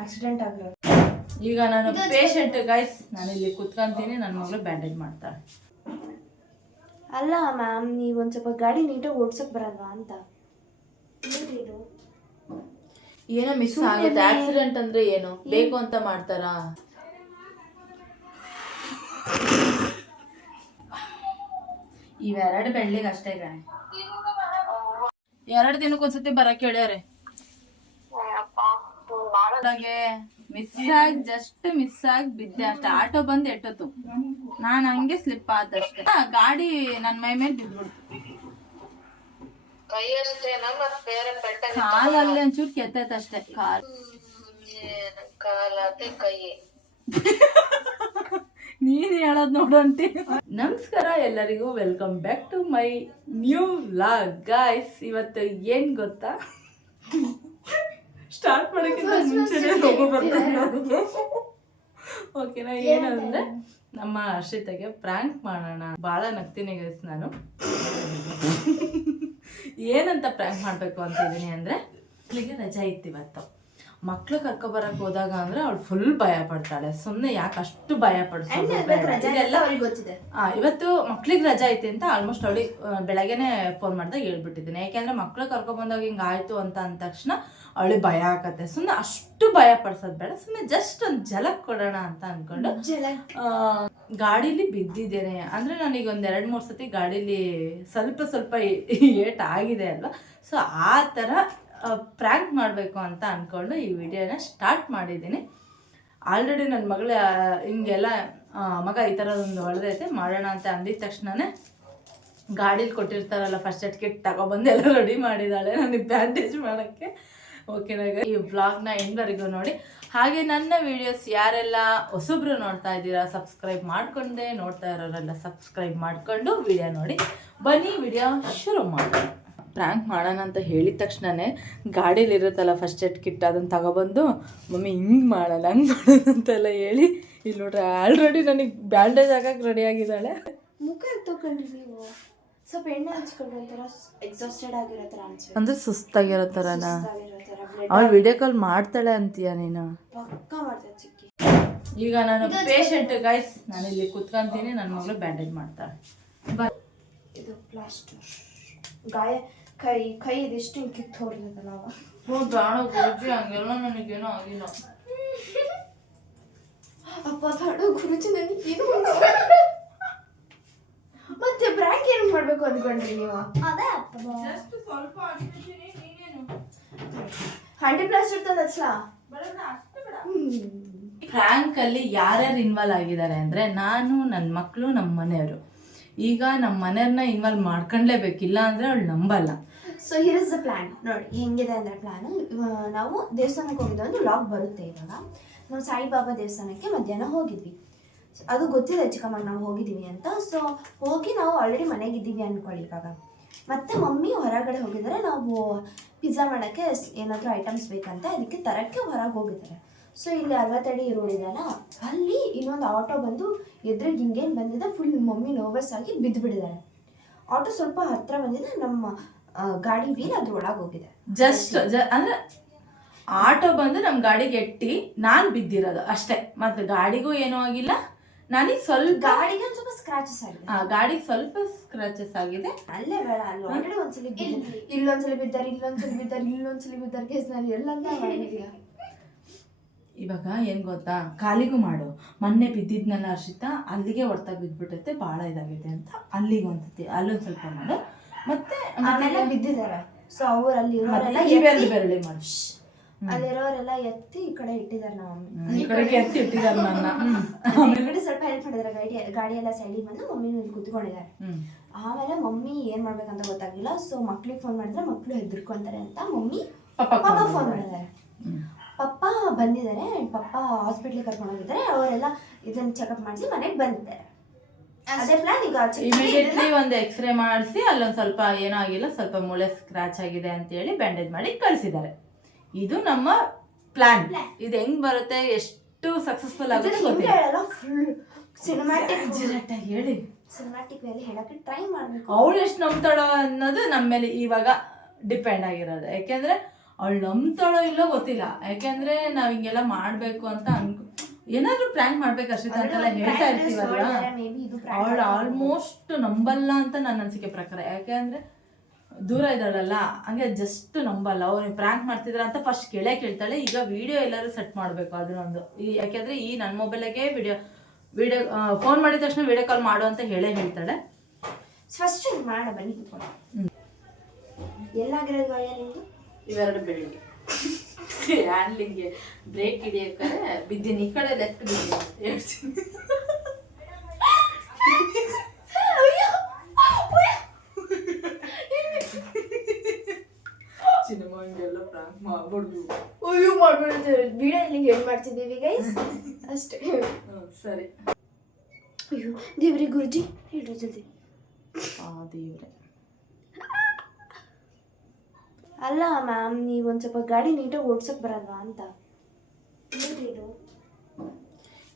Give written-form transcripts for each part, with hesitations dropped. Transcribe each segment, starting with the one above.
Accident ಆಗಿರೋದು. ಈಗ ನಾನು ಪೇಷಂಟ್ ಗೈಸ್, ನಾನು ಇಲ್ಲಿ ಕುತ್ಕೊಂತೀನಿ, ನನ್ನ ಮಗಳು ಬ್ಯಾಂಡೇಜ್ ಮಾಡ್ತಾಳೆ. ಅಲ್ಲ ಮ್ಯಾಮ್, ನೀವು ಒಂದು ಸ್ವಲ್ಪ ಗಾಡಿ ನೀಟಾಗಿ ಓಡ್ಸಕ್ ಬರಲ್ವಾ ಅಂತ. ಏನೋ ಮಿಸ್ ಆಗುತ್ತೆ. ಆಕ್ಸಿಡೆಂಟ್ ಅಂದ್ರೆ ಏನು ಬೇಕು ಅಂತ ಮಾಡ್ತಾರಾ? ಇವೆರಡು ಬೆಳ್ಳಿಗೆ ಅಷ್ಟೇ ಗಾಣೆ. 2 ದಿನಕ್ಕೊಂದ್ಸತಿ ಬರಕ್ ಹೇಳ್ಯಾರೆ. ಜಸ್ಟ್ ಮಿಸ್ ಆಗಿ ಬಿದ್ದೆ ಅಷ್ಟೇ. ಆಟೋ ಬಂದು ಎಟ್ಟೋತು, ನಾನು ಹಂಗೆ ಸ್ಲಿಪ್ ಆದಷ್ಟೇ. ಗಾಡಿ ನನ್ನ ಮೈ ಮೇಲೆ ಬಿದ್ಬಿಡ್ತು. ಕಾಲಲ್ಲಿ ಒಂಚೂರು ಕೆತ್ತೈತೆ ಅಷ್ಟೇ. ನೀನ್ ಹೇಳೋದ್ ನೋಡಂಟಿ. ನಮಸ್ಕಾರ ಎಲ್ಲರಿಗೂ, welcome back to my new vlog. Guys, ಇವತ್ತು ಏನ್ ಗೊತ್ತಾ, ಸ್ಟಾರ್ಟ್ ಮಾಡೋಕ್ಕಿಂತ ಮುಂಚೆನೇ ಹೋಗ್ಬರ್ತೀನಿ. ಓಕೆನಾ? ಏನಂದ್ರೆ ನಮ್ಮ ಹರ್ಷಿತಾಗೆ ಪ್ರ್ಯಾಂಕ್ ಮಾಡೋಣ. ಭಾಳ ನಗ್ತೀನಿ ಗೈಸ್ ನಾನು. ಏನಂತ ಪ್ರ್ಯಾಂಕ್ ಮಾಡಬೇಕು ಅಂತಿದ್ದೀನಿ ಅಂದರೆ, ಮಕ್ಕಳಿಗೆ ರಜಾ ಇತ್ತು ಇವತ್ತು. ಮಕ್ಳು ಕರ್ಕೊಬರಕ್ಕೆ ಹೋದಾಗ ಅಂದ್ರೆ ಅವಳು ಫುಲ್ ಭಯ ಪಡ್ತಾಳೆ. ಸುಮ್ಮನೆ ಯಾಕೆ ಅಷ್ಟು ಭಯ ಪಡಿಸೋದು? ಇವತ್ತು ಮಕ್ಳಿಗೆ ರಜಾ ಐತಿ ಅಂತ ಆಲ್ಮೋಸ್ಟ್ ಅವಳಿಗೆ ಬೆಳಗ್ಗೆನೆ ಫೋನ್ ಮಾಡಿದಾಗ ಹೇಳ್ಬಿಟ್ಟಿದ್ದೀನಿ. ಯಾಕೆಂದ್ರೆ ಮಕ್ಳು ಕರ್ಕೊಬಂದಾಗ ಹಿಂಗೆ ಆಯ್ತು ಅಂತ ಅಂದ ತಕ್ಷಣ ಅವಳಿಗೆ ಭಯ ಆಗತ್ತೆ. ಸುಮ್ಮನೆ ಅಷ್ಟು ಭಯ ಪಡಿಸೋದು ಬೇಡ, ಸುಮ್ಮನೆ ಜಸ್ಟ್ ಒಂದು ಝಲಕ್ ಕೊಡೋಣ ಅಂತ ಅಂದ್ಕೊಂಡು ಗಾಡೀಲಿ ಬಿದ್ದಿದ್ದೇನೆ. ಅಂದರೆ ನನಗೆ ಒಂದು 2-3 ಸತಿ ಗಾಡೀಲಿ ಸ್ವಲ್ಪ ಏಟ್ ಆಗಿದೆ ಅಲ್ವಾ. ಸೊ ಆ ಥರ ಪ್ರ್ಯಾಂಕ್ ಮಾಡಬೇಕು ಅಂತ ಅಂದ್ಕೊಂಡು ಈ ವಿಡಿಯೋನ ಸ್ಟಾರ್ಟ್ ಮಾಡಿದ್ದೀನಿ. ಆಲ್ರೆಡಿ ನನ್ನ ಮಗಳ ಹಿಂಗೆಲ್ಲ ಮಗ ಈ ಥರದೊಂದು ಹೊಡೆದೈತೆ, ಮಾಡೋಣ ಅಂತ ಅಂದಿದ ತಕ್ಷಣವೇ ಗಾಡೀಲಿ ಕೊಟ್ಟಿರ್ತಾರಲ್ಲ ಫಸ್ಟ್ ಏಡ್ ಕಿಟ್ ತಗೊಬಂದು ಎಲ್ಲ ರೆಡಿ ಮಾಡಿದ್ದಾಳೆ ನನಗೆ ಬ್ಯಾಂಡೇಜ್ ಮಾಡೋಕ್ಕೆ. ಓಕೆನಾಗ ಈ ವ್ಲಾಗ್ನ ಎಂಡ್ವರೆಗೂ ನೋಡಿ. ಹಾಗೆ ನನ್ನ ವಿಡಿಯೋಸ್ ಯಾರೆಲ್ಲ ಹೊಸಬ್ರು ನೋಡ್ತಾ ಇದ್ದೀರಾ, ಸಬ್ಸ್ಕ್ರೈಬ್ ಮಾಡಿಕೊಂಡೆ, ನೋಡ್ತಾ ಇರೋರೆಲ್ಲ ಸಬ್ಸ್ಕ್ರೈಬ್ ಮಾಡಿಕೊಂಡು ವಿಡಿಯೋ ನೋಡಿ. ಬನ್ನಿ ವಿಡಿಯೋ ಶುರು ಮಾಡೋಣ. ಪ್ರ್ಯಾಂಕ್ ಮಾಡೋಣ ಅಂತ ಹೇಳಿದ ತಕ್ಷಣವೇ ಗಾಡೀಲಿರುತ್ತಲ್ಲ ಫಸ್ಟ್ ಏಡ್ ಕಿಟ್ ಅದನ್ನು ತಗೊಬಂದು ಮಮ್ಮಿ ಹಿಂಗೆ ಮಾಡೋಣ ಹಂಗೆ ಮಾಡೋಣ ಅಂತೆಲ್ಲ ಹೇಳಿ, ಇಲ್ಲಿ ನೋಡ್ರಿ ಆಲ್ರೆಡಿ ನನಗೆ ಬ್ಯಾಂಡೇಜ್ ಆಗಕ್ಕೆ ರೆಡಿ ಆಗಿದ್ದಾಳೆ. ಮುಖ ತಗೊಂಡ್ರಿ ನೀವು ಸ್ವಲ್ಪ ಎಣ್ಣೆ ಹಚ್ಕೊಂಡ್ರೆ ಒಂಥರ ಎಕ್ಸಾಸ್ಟೆಡ್ ಆಗಿರೋ ಥರ ಅನ್ಸುತ್ತೆ. ಅಂದರೆ ಸುಸ್ತಾಗಿರೋ ಥರನಾ? ಅವಳು ವಿಡಿಯೋ ಕಾಲ್ ಮಾಡ್ತಾಳೆ ಅಂತೀಯ ನೀನು? ಪಕ್ಕ ಮಾಡ್ತಾಳೆ ಚಿಕ್ಕಿ. ಈಗ ನಾನು ಪೇಷಂಟ್ ಗೈಸ್, ನಾನು ಇಲ್ಲಿ ಕುತ್ಕೊಂತೀನಿ, ನನ್ನ ಮಗಳು ಬ್ಯಾಂಡೇಜ್ ಮಾಡ್ತಾಳೆ. ಇದು ಪ್ಲಾಸ್ಟರ್ ಗಾಯ ಕೈ ಇದಿಷ್ಟು ಹಿಂಗೆ ಕಿತ್ತು ಹೊರದಲ್ಲ. ಬೇಡ ಗುರುಜಿ, ಹಂಗೆಲ್ಲ ನನಗೇನೋ ಆಗಿಲ್ಲ. ಅಪ್ಪ ಬೇಡ ಗುರುಜಿ, ನನಗೇನು ಮತ್ತೆ ಬ್ರ್ಯಾಂಕ್ ಏನು ಮಾಡ್ಬೇಕು ಅಂದ್ಕೊಂಡ್ರಿ ನೀವು? ಅದೇ ಅಪ್ಪ ಸ್ವಲ್ಪ 100 ಪ್ಲಾಸ್ಟರ್ ತಂದು ಹಚ್ಚಲಾ? ಪ್ರ್ಯಾಂಕ್ ಅಲ್ಲಿ ಯಾರ್ಯಾರು ಇನ್ವಾಲ್ವ್ ಆಗಿದ್ದಾರೆ ಅಂದ್ರೆ, ನಾನು, ನನ್ನ ಮಕ್ಕಳು, ನಮ್ಮ ಮನೆಯವರು. ಈಗ ನಮ್ಮ ಮನೆಯವ್ರನ್ನ ಇನ್ವಾಲ್ವ್ ಮಾಡ್ಕೊಂಡ್ಲೇಬೇಕಿಲ್ಲ ಅಂದ್ರೆ ಅವಳು ನಂಬಲ್ಲ. So here is the plan. ನೋಡಿ ಹೆಂಗಿದೆ ಅಂದರೆ ಪ್ಲಾನ್, ನಾವು ದೇವಸ್ಥಾನಕ್ಕೆ ಹೋಗಿದ್ವಿ, ಒಂದು ವ್ಲಾಗ್ ಬರುತ್ತೆ ಇವಾಗ. ನಾವು ಸಾಯಿಬಾಬಾ ದೇವಸ್ಥಾನಕ್ಕೆ ಮಧ್ಯಾಹ್ನ ಹೋಗಿದ್ವಿ. ಅದು ಗೊತ್ತಿದೆ ಚಿಕ್ಕಮ್ಮ ನಾವು ಹೋಗಿದ್ದೀವಿ ಅಂತ. ಸೊ ಹೋಗಿ ನಾವು ಆಲ್ರೆಡಿ ಮನೆಗಿದ್ದೀವಿ ಅಂದ್ಕೊಳ್ಳಿ ಇವಾಗ. ಮತ್ತು ಮಮ್ಮಿ ಹೊರಗಡೆ ಹೋಗಿದ್ದಾರೆ, ನಾವು ಪಿಜ್ಜಾ ಮಾಡೋಕ್ಕೆ ಏನಾದರೂ ಐಟಮ್ಸ್ ಬೇಕಂತ ಅದಕ್ಕೆ ತರಕ್ಕೆ ಹೊರಗೆ ಹೋಗಿದ್ದಾರೆ. ಸೊ ಇಲ್ಲಿ 60 ಅಡಿ ರೋಡ್ ಇದೆಯಲ್ಲ, ಅಲ್ಲಿ ಇನ್ನೊಂದು ಆಟೋ ಬಂದು ಎದುರಿಗೆ ಹಿಂಗೇನು ಬಂದಿದೆ, ಫುಲ್ ಮಮ್ಮಿ ನರ್ವಸ್ ಆಗಿ ಬಿದ್ದು ಬಿಟ್ಟಿದ್ದಾರೆ. ಆಟೋ ಸ್ವಲ್ಪ ಹತ್ತಿರ ಬಂದಿದೆ, ನಮ್ಮ ಗಾಡಿ ವೀಲ್ ಅದ್ರ ಒಳಗೆ ಹೋಗಿದೆ. ಜಸ್ಟ್ ಅಂದ್ರೆ ಆಟೋ ಬಂದು ನಮ್ಮ ಗಾಡಿಗೆ ಎಟ್ಟಿ ನಾನು ಬಿದ್ದಿರೋದು ಅಷ್ಟೇ. ಮತ್ತೆ ಗಾಡಿಗೂ ಏನೂ ಆಗಿಲ್ಲ, ನನಗೆ ಸ್ವಲ್ಪ ಗಾಡಿಗೆ ಒಂದು ಸ್ವಲ್ಪ ಸ್ಕ್ರಾಚಸ್ ಆಗಿದೆ. ಗಾಡಿಗೆ ಸ್ವಲ್ಪ ಸ್ಕ್ರಾಚಸ್ ಆಗಿದೆ. ಅಲ್ಲೇ ಬೇಡ, ಅಲ್ಲಿ ಆಲ್ರೆಡಿ ಒಂದ್ಸಲ ಇಲ್ಲೊಂದ್ಸಲ ಬಿದ್ದಾರೆ, ಇಲ್ಲೊಂದ್ಸಲ ಬಿದ್ದಾರೆ ಕೇಸ್. ನಾನು ಎಲ್ಲಂತ ಮಾಡಿದೀಯ. ಇವಾಗ ಏನು ಗೊತ್ತಾ, ಕಾಲಿಗೂ ಮಾಡು. ಮೊನ್ನೆ ಬಿದ್ದಿದ್ನೆಲ್ಲ ಹರ್ಷಿತಾ ಅಲ್ಲಿಗೆ ಹೊಡ್ತಾ ಬಿದ್ದುಬಿಟ್ಟೈತೆ, ಭಾಳ ಇದಾಗಿದೆ ಅಂತ ಅಲ್ಲಿಗೆ ಒಂದ್ಸತಿ ಅಲ್ಲೊಂದು ಸ್ವಲ್ಪ ಮಾಡು. ಮತ್ತೆ ಆಮೇಲೆ ಬಿದ್ದಿದ್ದಾರೆ. ಸೊ ಅವ್ರು ಅಲ್ಲಿರೋರೆಲ್ಲ ಬೆರಳಿ ಮಾಡಿ, ಅಲ್ಲಿರೋರೆಲ್ಲ ಎತ್ತಿ ಈ ಕಡೆ ಇಟ್ಟಿದ್ದಾರೆ. ನಾವು ಈ ಕಡೆಗೆ ಎತ್ತಿ ಇಟ್ಟಿದ್ದಾರೆ ನನ್ನ. ಈ ಕಡೆ ಸ್ವಲ್ಪ ಹೆಲ್ಪ್ ಮಾಡಿದ್ದಾರೆ. ಗಾಡಿ ಎಲ್ಲ ಸೈಡಿಗೆ ಬಂದು ಮಮ್ಮಿ ಕುತ್ಕೊಂಡಿದ್ದಾರೆ. ಆಮೇಲೆ ಮಮ್ಮಿ ಏನ್ ಮಾಡ್ಬೇಕಂತ ಗೊತ್ತಾಗಿಲ್ಲ. ಸೊ ಮಕ್ಳಿಗೆ ಫೋನ್ ಮಾಡಿದ್ರೆ ಮಕ್ಳು ಹೆದರ್ಕೊಂತಾರೆ ಅಂತ ಮಮ್ಮಿ ಪಪ್ಪ ಫೋನ್ ಮಾಡಿದ್ದಾರೆ. ಪಪ್ಪ ಬಂದಿದ್ದಾರೆ, ಪಪ್ಪ ಹಾಸ್ಪಿಟ್ಲಿಗೆ ಕರ್ಕೊಂಡು ಹೋಗಿದ್ದಾರೆ. ಅವರೆಲ್ಲ ಇದನ್ನ ಚೆಕಪ್ ಮಾಡಿಸಿ ಮನೆಗೆ ಬಂದಿದ್ದಾರೆ. ಅದೇ ಪ್ಲಾನ್. ಈಗ ಇಮಿಡಿಯೇಟ್ಲಿ ಒಂದು ಎಕ್ಸ್ರೇ ಮಾಡಿಸಿ ಅಲ್ಲೊಂದು ಸ್ವಲ್ಪ ಏನೂ ಆಗಿಲ್ಲ, ಸ್ವಲ್ಪ ಮೂಳೆ ಸ್ಕ್ರಾಚ್ ಆಗಿದೆ ಅಂತೇಳಿ ಬ್ಯಾಂಡೇಜ್ ಮಾಡಿ ಕಳಿಸಿದ್ದಾರೆ. ಇದು ನಮ್ಮ ಪ್ಲಾನ್. ಇದು ಹೆಂಗ್ ಬರುತ್ತೆ, ಎಷ್ಟು ಸಕ್ಸಸ್ಫುಲ್ ಆಗುತ್ತೆ ಗೊತ್ತಿಲ್ಲ. ಫುಲ್ ಸಿನಿಮ್ಯಾಟಿಕ್ ಹೇಳಿ, ಸಿನಿಮ್ಯಾಟಿಕ್ ವೇಲಿ ಹೇಳಕ್ಕೆ ಟ್ರೈ ಮಾಡಬೇಕು. ಅವಳು ಎಷ್ಟು ನಂಬ್ತಾಳೋ ಅನ್ನೋದು ನಮ್ಮ ಮೇಲೆ ಇವಾಗ ಡಿಪೆಂಡ್ ಆಗಿರೋದು. ಯಾಕೆಂದ್ರೆ ಅವಳು ನಂಬ್ತಾಳೋ ಇಲ್ಲೋ ಗೊತ್ತಿಲ್ಲ, ಯಾಕೆಂದ್ರೆ ನಾವ್ ಹಿಂಗೆಲ್ಲ ಮಾಡ್ಬೇಕು ಅಂತ ಏನಾದ್ರು ಪ್ರ್ಯಾಂಕ್ ಮಾಡ್ಬೇಕು ಅಷ್ಟೇ ಅಂತೆಲ್ಲ ಹೇಳ್ತಾ ಇರ್ತೀವಲ್ವಾ, ಅವಳು ಆಲ್ಮೋಸ್ಟ್ ನಂಬಲ್ಲ ಅಂತ ನನ್ನ ಅನಿಸಿಕೆ ಪ್ರಕಾರ. ಯಾಕೆಂದ್ರೆ ದೂರ ಇದ್ದಾಳಲ್ಲ, ಹಂಗೆ ಜಸ್ಟ್ ನಂಬಲ್ಲ. ಅವ್ರು ಪ್ರ್ಯಾಂಕ್ ಮಾಡ್ತಿದ್ರ ಅಂತ ಫಸ್ಟ್ ಕೇಳ್ತಾಳೆ. ಈಗ ವಿಡಿಯೋ ಎಲ್ಲರೂ ಸೆಟ್ ಮಾಡಬೇಕು ಅದನ್ನೊಂದು, ಯಾಕೆಂದ್ರೆ ಈ ನನ್ನ ಮೊಬೈಲಿಗೆ ವಿಡಿಯೋ ಫೋನ್ ಮಾಡಿದ ತಕ್ಷಣ ವಿಡಿಯೋ ಕಾಲ್ ಮಾಡು ಅಂತ ಹೇಳ್ತಾಳೆ. ಫಸ್ಟ್ ಮಾಡ ಬನ್ನಿ ಕೂತ್ಕೊಂಡು. ಎಲ್ಲಾಗಿರೋದು ಗಾಯ ನಿಮ್ದು? ಇವೆರಡು ಬೆಳಿಗ್ಗೆ ಹ್ಯಾಂಡ್ಲಿಂಗ್ಗೆ ಬ್ರೇಕ್ ಹಿಡಿಯಕ್ಕಾರೆ ಬಿದ್ದೀನಿ, ಈ ಕಡೆ ಲೆಫ್ಟ್ ಬಿದ್ದೀನಿ ಹೇಳ್ತೀನಿ. ಸಿನಿಮಾ ಹಂಗೆಲ್ಲ ಪ್ರ್ಯಾಂಕ್ ಮಾಡ್ಬಾರ್ದು. ಅಯ್ಯೋ ಮಾಡ್ಬಿಡುತ್ತೆ, ವಿಡಿಯೋ ಇಲ್ಲಿ ಹೇಳಿ ಮಾಡ್ತಿದ್ದೀವಿ ಗೈಸ್ ಅಷ್ಟೇ. ಸರಿ. ಅಯ್ಯೋ ದೇವ್ರಿ ಗುರುಜಿ ಹೇಳ್ರಿ ಜಲ್ದಿ. ದೇವ್ರೆ. ಅಲ್ಲ ಮ್ಯಾಮ್, ನೀವು ಒಂದು ಸ್ವಲ್ಪ ಗಾಡಿ ನೀಟಾಗಿ ಓಡ್ಸಕ್ ಬರಲ್ವಾ ಅಂತ.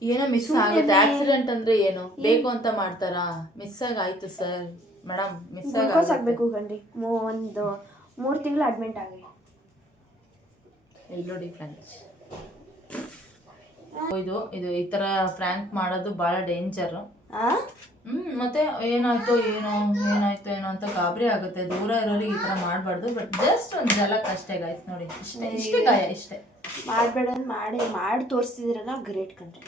ಏನೋ ಮಿಸ್ ಆಗುತ್ತೆ. ಆಕ್ಸಿಡೆಂಟ್ ಅಂದ್ರೆ ಏನು ಬೇಕು ಅಂತ ಮಾಡ್ತಾರಾ? ಮಿಸ್ ಆಗಾಯ್ತು ಸರ್ ಮೇಡಮ್, ಮಿಸ್ ಆಗ್ಬೇಕು ಕಣ್ರಿ. ಒಂದು 3 ತಿಂಗಳು ಅಡ್ಮಿಟ್ ಆಗಿ. ಇಲ್ಲಿ ನೋಡಿ ಫ್ರೆಂಡ್ಸ್, ಇದು ಈ ತರ ಫ್ರ್ಯಾಂಕ್ ಮಾಡೋದು ಬಹಳ ಡೇಂಜರ್. ಮತ್ತೆ ಏನಾಯ್ತೋ ಏನೋ ಅಂತ ಗಾಬರಿ ಆಗುತ್ತೆ. ದೂರ ಇರೋರಿಗೆ ಈ ತರ ಮಾಡ್ಬಾರ್ದು. ಬಟ್ ಜಸ್ಟ್ ಒಂದ್ ಜಲಕ್ ಅಷ್ಟೇ ಗಾಯ್ಸ್, ನೋಡಿ ಇಷ್ಟೇ ಗಾಯ, ಇಷ್ಟೇ. ಮಾಡ್ಬೇಡ ಮಾಡಿ ತೋರಿಸ್ತಿದ್ರಲ್ಲ, ಗ್ರೇಟ್ ಕಂಟ್ರಿ.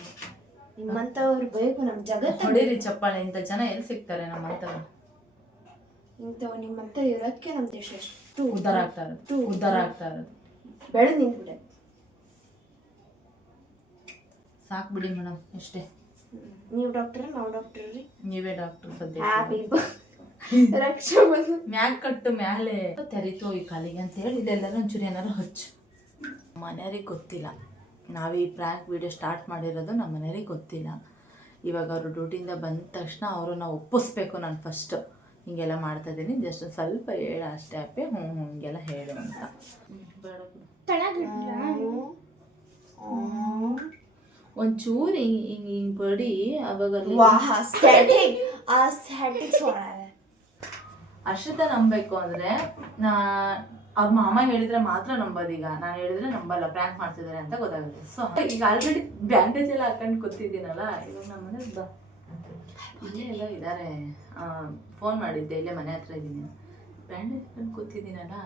ನಿಮ್ಮಂತವ್ರು ಬೇಕು ನಮ್ ಜಗತ್ತು. ಹೊಡೀರಿ ಚಪ್ಪಾಳೆ, ಇಂಥ ಜನ ಎಲ್ಲಿ ಸಿಗ್ತಾರೆ ನಮ್ಮಂತವ್ರು? ನಿಮ್ಮಂತ ಇರೋದಕ್ಕೆ ನಮ್ ದೇಶ ಎಷ್ಟು ಉದ್ಧಾರ ಆಗ್ತಾ ಇರೋದು. ಬೆಳೆದು ನಿಂತ್ಬಿಡೆ. ಸಾಕ್ ಬಿಡಿ ಮೇಡಮ್, ಇಷ್ಟೇ. ನೀವು ಡಾಕ್ಟರ್, ನಾವು ಡಾಕ್ಟರ್ ರೀ. ನೀವೇ ಡಾಕ್ಟರ್ ಸದ್ಯ. ರಕ್ಷಾ ಬಂದು ಮ್ಯಾಗ್ ಕಟ್ಟು ಮ್ಯಾಲೆ ತೆರಿತೋ ಈ ಕಾಲಿಗೆ ಅಂತ ಹೇಳಿ ಇದೆಲ್ಲರೂ ಒಂಚೂರು ಏನಾರು ಹಚ್ಚು. ಮನೆಯವ್ರಿಗೆ ಗೊತ್ತಿಲ್ಲ ನಾವು ಈ ಪ್ರ್ಯಾಂಕ್ ವಿಡಿಯೋ ಸ್ಟಾರ್ಟ್ ಮಾಡಿರೋದು, ನಮ್ಮ ಮನೆಯವ್ರಿಗೆ ಗೊತ್ತಿಲ್ಲ. ಇವಾಗ ಅವರು ಡ್ಯೂಟಿಯಿಂದ ಬಂದ ತಕ್ಷಣ ಅವರು ನಾವು ಒಪ್ಪಿಸ್ಬೇಕು. ನಾನು ಫಸ್ಟು ಹಿಂಗೆಲ್ಲ ಮಾಡ್ತಾ ಇದ್ದೀನಿ, ಜಸ್ಟ್ ಸ್ವಲ್ಪ ಹೇಳ ಅಷ್ಟೇ ಅಪ್ಪೆ, ಹಿಂಗೆಲ್ಲ ಹೇಳು ಅಂತ. ಒಂಚೂರು ಹಿಂಗೆ ಬಡಿ ಅವಾಗ ಅರ್ಷಿತಾ ನಂಬಬೇಕು ಅಂದರೆ ಅವ್ರ ಮಾಮ ಹೇಳಿದ್ರೆ ಮಾತ್ರ ನಂಬೋದು. ಈಗ ನಾನು ಹೇಳಿದ್ರೆ ನಂಬಲ್ಲ, ಪ್ರ್ಯಾಂಕ್ ಮಾಡ್ತಿದ್ದಾರೆ ಅಂತ ಗೊತ್ತಾಗುತ್ತೆ. ಸೊ ಈಗ ಆಲ್ರೆಡಿ ಬ್ಯಾಂಡೇಜ್ ಎಲ್ಲ ಹಾಕೊಂಡು ಕೂತಿದ್ದೀನಲ್ಲ, ಇವಾಗ ನಮ್ಮ ಮನೇಲಿ ಇಲ್ಲೇ ಎಲ್ಲ ಇದ್ದಾರೆ. ಫೋನ್ ಮಾಡಿದ್ದೆ, ಇಲ್ಲೇ ಮನೆ ಹತ್ರ ಇದ್ದೀನಿ, ಬ್ಯಾಂಡೇಜ್ ಹಾಕೊಂಡು ಕೂತಿದ್ದೀನಲ್ಲ,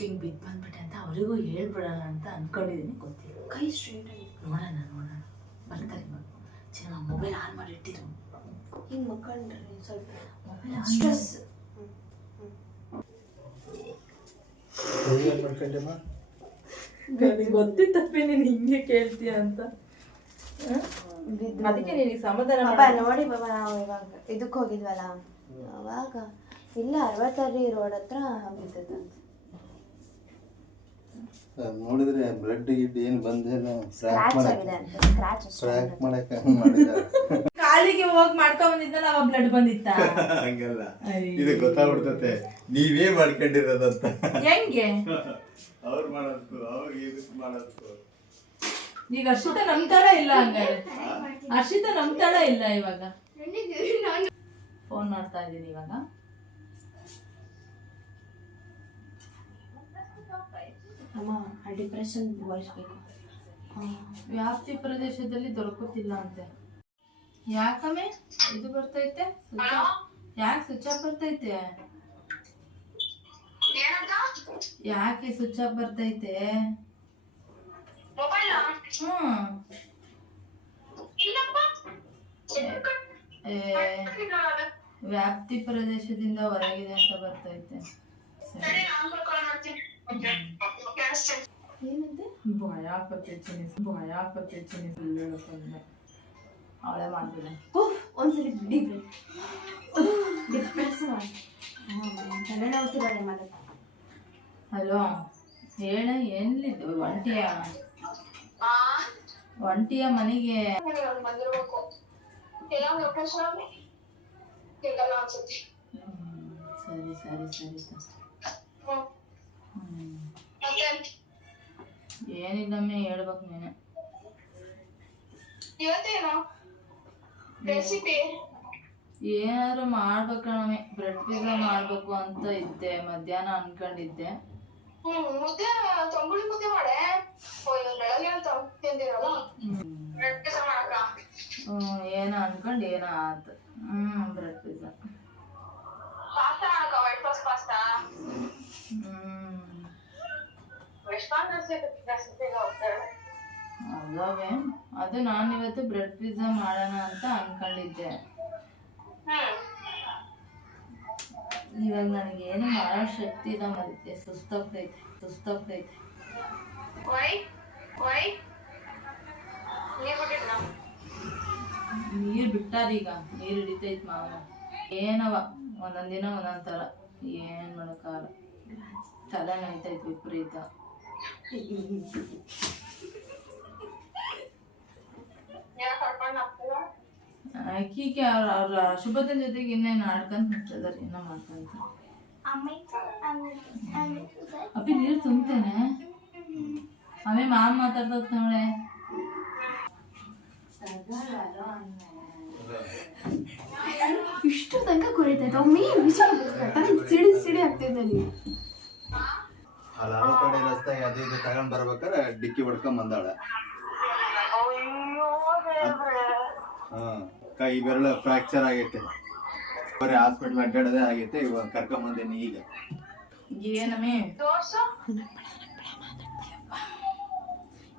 ಹಿಂಗೆ ಬಿದ್ದು ಬಂದ್ಬಿಟ್ಟೆ ಅಂತ ಅವರಿಗೂ ಹೇಳ್ಬಿಡೋಣ ಅಂತ ಅಂದ್ಕೊಂಡಿದ್ದೀನಿ. ಗೊತ್ತಿಲ್ಲ, ಕೈ ಸ್ಟ್ರೈಟ್ ನೋಡೋಣ ಬರ್ತಾರೆ. ಇವಾಗ ಚಿನ್ನ ಮೊಬೈಲ್ ಆನ್ ಮಾಡಿ ಇಟ್ಟಿರು, ಹಿಂಗೆ ಮಕ್ಕಳ್ರಿ ಸ್ವಲ್ಪ ಮೊಬೈಲ್ ಸ್ಟ್ರೆಸ್. ಗೊತ್ತಿತ್ತಪ್ಪೆ ನೀನು ಹಿಂಗೆ ಕೇಳ್ತೀಯ ಅಂತ, ಅದಕ್ಕೆ ನಿನಗೆ ಸಮಾಧಾನ ನೋಡಿ ಬಾಬಾ. ನಾವು ಇವಾಗ ಇದಕ್ಕೆ ಹೋಗಿದ್ವಲ್ಲ, ಅವಾಗ ಇಲ್ಲ 66 ರೋಡ್ ಹತ್ರ ಬಿದ್ದದಂತ ನೋಡಿದ್ರೆ ಬ್ಲಡ್ ಗಿಡ್ ಏನು ಬಂದೇನೋ ಸ್ಕ್ರಾಚ್ ಮಾಡಕ್ಕೆ ಕಾಲಿಗೆ ಹೋಗಿ ಮಾಡ್ಕೊಂಡ್ ಬಂದಿದ್ದಲ್ಲ, ಅವಾಗ ಬ್ಲಡ್ ಬಂದಿತ್ತ? ಹಂಗಲ್ಲ, ಇದು ಗೊತ್ತಾಗ್ಬಿಡ್ತತೆ ನೀವೇ ಮಾಡ್ಕೊಂಡಿರೋದಂತ. ಹೆಂಗೆ ಅವ್ರು ಮಾಡೋದು ಅವ್ರಿಗೆ ಇದಕ್ಕೆ ಮಾಡೋದು. ಈಗ ಅರ್ಷಿತಾ ನಂಬ್ತಾಳ ಇಲ್ಲ? ಹಂಗಾರೆ ಅರ್ಷಿತಾ ನಂಬ್ತಾಳ ಇಲ್ಲ? ಇವಾಗ ಫೋನ್ ಮಾಡ್ತಾ ಇದ್ದೀನಿ. ಇವಾಗ ಅಮ್ಮ ಡಿಪ್ರೆಷನ್ ವಾಯ್ಸ್ ಬೇಕು. ವ್ಯಾಪ್ತಿ ಪ್ರದೇಶದಲ್ಲಿ ದೊರಕುತ್ತಿಲ್ಲ ಅಂತೆ. ಯಾಕಮ್ಮೆ ಇದು ಬರ್ತೈತೆ? ಯಾಕೆ ಸ್ವಿಚ್ ಆಫ್ ಬರ್ತೈತೆ? ಯಾಕೆ ಸ್ವಿಚ್ ಆಫ್ ಬರ್ತೈತೆ? ವ್ಯಾಪ್ತಿ ಪ್ರದೇಶದಿಂದ ಹೊರಗಿದೆ ಅಂತ ಬರ್ತೈತೆ. ಏನಂತೆ? ಭಯ ಪತ್ತೆಚ್ಚಿ ಅವಳೆ ಮಾಡ್ತಿದ್ದೆ. ಒಂದ್ಸಲಿ ಬಿಡಿ ತಲೆನೋವ್ತಿದ್ದಾರೆ ಮನೆ. ಹಲೋ ಹೇಳ, ಎಲ್ಲಿದ್ದು? ಒಂಟಿಯ ಮನೆಗೆ? ಸರಿ. ಏನಿಲ್ಲಮ್ಮೆ, ಹೇಳ್ಬೇಕು ನೀನೆ. ಏನಾದ್ರು ಮಾಡ್ಬೇಕಣ್ಣಮ್ಮೆ, ಬ್ರೆಡ್ ಪಿಜ್ಜಾ ಮಾಡ್ಬೇಕು ಅಂತ ಇದ್ದೆ, ಮಧ್ಯಾಹ್ನ ಅನ್ಕೊಂಡಿದ್ದೆ. ಮುದ್ದೆ ತಂಬುಳಿ ಮುದ್ದೆ ಮಾಡೆ ಬೆಳಗ್ಗೆ ತಿಂದಿರಲ್ಲ ಮಾಡಕ್ಕ ಏನೋ ಅನ್ಕೊಂಡು ಏನೋ ಆಯ್ತು ಬ್ರೆಡ್ ಪಿಜ್ಜಾ ಪಾಸ್ತಾ ಮಾಡಕ್ಕ ವೈಟ್ ಸಾಸ್ ಪಾಸ್ತಾ ಅದಾವೆ ಅದು ನಾನು ಇವತ್ತು ಬ್ರೆಡ್ ಪಿಜ್ಜಾ ಮಾಡೋಣ ಅಂತ ಅನ್ಕೊಂಡಿದ್ದೆ. ಇವಾಗ ನನಗೆ ಏನು ಮಾಡೋ ಶಕ್ತಿ ಇಲ್ಲ ಮತ್ತೆ ಸುಸ್ತಾಗ್ತೈತೆ ನೀರು ಬಿಟ್ಟಾರೀಗ ನೀರು ಹಿಡಿತೈತೆ ಮಾವ ಏನವ ಒಂದೊಂದು ದಿನ ಒಂದೊಂದು ಥರ ಏನು ಮಾಡೋಕ್ಕಾಗಲ್ಲ ತಲೆ ನೋಯ್ತೈತೆ ವಿಪರೀತ. ಅಕ್ಕಿಗೆ ಅವ್ರ ಶುಭದ ಜೊತೆಗೆ ಇನ್ನೇನು ಆಡ್ಕೊಂತ ನಿಂತಿದ್ದಾರೆ ಏನೋ ಮಾಡ್ಕೊಂತ. ಅಪ್ಪಿ ನೀರು ತುಂಬ್ತೇನೆ ಅವೇ ಮಾಮ ಮಾತಾಡ್ತದ ನೋಳೆ ಇಷ್ಟು ತನಕ ಕುರಿತೈತೆ ಒಮ್ಮೆ ಸಿಡಿ ಆಗ್ತಿದ್ದೆ ನೀವು. ಹಲವು ಕಡೆ ರಸ್ತೆ ಅದು ಇದು ತಗೊಂಡ್ ಬರ್ಬೇಕಾರೆ ಡಿಕ್ಕಿ ಹೊಡ್ಕೊಂಡ್ ಬಂದಾಳ. ಕೈ ಬೆರಳು ಫ್ರಾಕ್ಚರ್ ಆಗೈತೆ, ಬರೀ ಹಾಸ್ಪಿಟಲ್ ಅಡ್ಡಾಡೋದೇ ಆಗೈತೆ. ಇವಾಗ ಕರ್ಕೊಂಡ್ ಬಂದೇನಿ ಈಗ. ಏನಮ್ಮಿ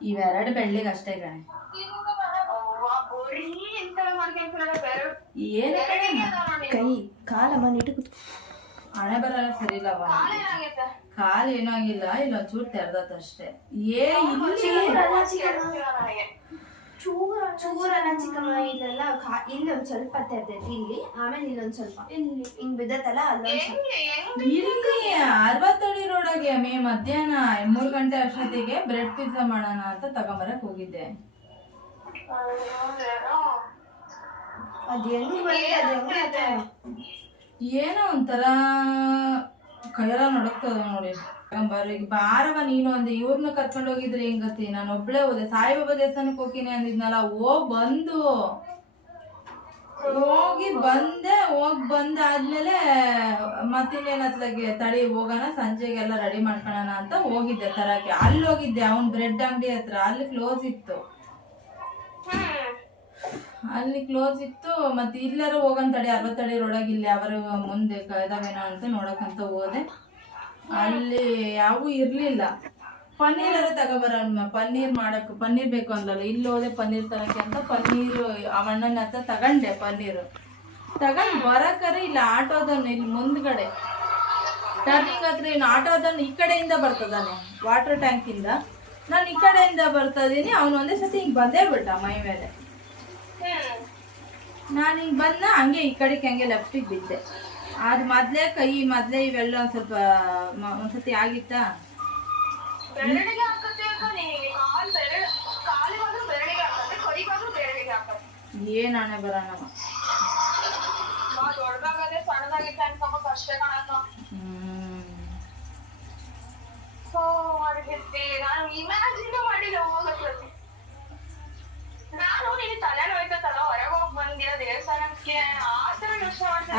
ಇವೆರಡು ಬೆಳ್ಳಿಗೆ ಅಷ್ಟೇ ಕಣೆ. ಏನು ಕೈ ಕಾಲಮ್ಮ ನೀಟು ಕೂತ್ಕೊ. ಹಣೆ ಬರಲ್ಲ ಸರಿ ಇಲ್ಲವ, ಕಾಲು ಏನೂ ಆಗಿಲ್ಲ, ಇಲ್ಲ ಒಂಚೂರು ತೆರೆದತ್ತ ಅಷ್ಟೇ. ಚೂರಲ್ಲ ಚಿಕ್ಕಮ್ಮ, ಇಲ್ಲೆಲ್ಲ ಇಲ್ಲೊಂದ್ ಸ್ವಲ್ಪ ತೆರೆದೈತಿ ಇಲ್ಲಿ, ಆಮೇಲೆ ಇಲ್ಲೊಂದ್ ಸ್ವಲ್ಪ ಹಿಂಗ್ ಬಿದ್ದತ್ತಲ್ಲ ಅಲ್ಲೊಂದ್ ಇಲ್ಲಿ 60 ಅಡಿ ರೋಡಾಗೆ ಮಧ್ಯಾಹ್ನ 3 ಗಂಟೆ ಅಷ್ಟೊತ್ತಿಗೆ ಬ್ರೆಡ್ ಪಿಜ್ಜಾ ಮಾಡೋಣ ಅಂತ ತಗೊಂಬರಕ್ ಹೋಗಿದ್ದೆ. ಅದ್ ಹೆಂಗ್ ಏನೋ ಒಂಥರ ಕೈಯೆಲ್ಲ ನಡಕ್ತದ ನೋಡಿ. ಈಗ ಬಾರವ ನೀನು ಅಂದೆ, ಇವ್ರನ್ನ ಕರ್ಕೊಂಡು ಹೋಗಿದ್ರೆ ಹೆಂಗತಿ, ನಾನು ಒಬ್ಳೆ ಹೋದೆ. ಸಾಯಿಬಾಬಾ ದೇವಸ್ಥಾನಕ್ಕೆ ಹೋಗ್ತೀನಿ ಅಂದಿದ್ನಲ್ಲ, ಹೋಗಿ ಬಂದಾದ್ಮೇಲೆ ಮತ್ತಿನ್ನೇನ್ ಅತ್ಲಾಗೆ ತಡಿ ಹೋಗೋಣ, ಸಂಜೆಗೆಲ್ಲ ರೆಡಿ ಮಾಡ್ಕೊಳ್ಳೋಣ ಅಂತ ಹೋಗಿದ್ದೆ ತರಕ್ಕೆ. ಅಲ್ಲಿ ಹೋಗಿದ್ದೆ ಅವನ್ ಬ್ರೆಡ್ ಅಂಗಡಿ ಹತ್ರ, ಅಲ್ಲಿ ಕ್ಲೋಸ್ ಇತ್ತು. ಮತ್ತೆ ಇಲ್ಲಾರು ಹೋಗನ್ ತಡಿ 60 ಅಡಿ ರೋಡಾಗ ಇಲ್ಲಿ ಅವರು ಮುಂದೆ ಇದಾವೇನೋ ಅಂತ ನೋಡಕ್ಕಂತ ಹೋದೆ. ಅಲ್ಲಿ ಯಾವೂ ಇರ್ಲಿಲ್ಲ. ಪನ್ನೀರ್ ತಗೋಬರ ಪನ್ನೀರ್ ಬೇಕು ಅಂದಲ್ಲ, ಇಲ್ಲಿ ಹೋದೆ ಪನ್ನೀರ್ ತರಕ್ಕೆ ಅಂತ. ಪನ್ನೀರು ಅವಣ್ಣನ ಹತ್ರ ತಗೊಂಡೆ. ಪನ್ನೀರು ತಗೊಂಡ್ ಬರಕರೆ ಇಲ್ಲಿ ಆಟೋದನ್ನು ಇಲ್ಲಿ ಮುಂದ್ಗಡೆ ಟರ್ನಿಂಗ್ ಹತ್ರ ಇನ್ನು ಆಟೋದನ್ನು ಈ ಕಡೆಯಿಂದ ಬರ್ತದಾನೆ, ವಾಟರ್ ಟ್ಯಾಂಕ್ ಇಂದ. ನಾನು ಈ ಕಡೆಯಿಂದ ಬರ್ತಾ ಇದೀನಿ, ಅವನು ಒಂದೇ ಸತಿ ಹಿಂಗ್ ಬಂದೇ ಬಿಟ್ಟ ಮೈ ಮೇಲೆ. ನಾನು ಹಿಂಗೆ ಬಂದ ಹಂಗೆ ಈ ಕಡೆಗೆ ಹಂಗೆ ಲೆಫ್ಟಿಗೆ ಬಿದ್ದೆ. ಅದು ಮೊದಲೇ ಇವೆಲ್ಲ ಒಂದ್ಸತಿ ಆಗಿತ್ತಾ. ಏನ್ ಹಣೆ ಬರೋಣ.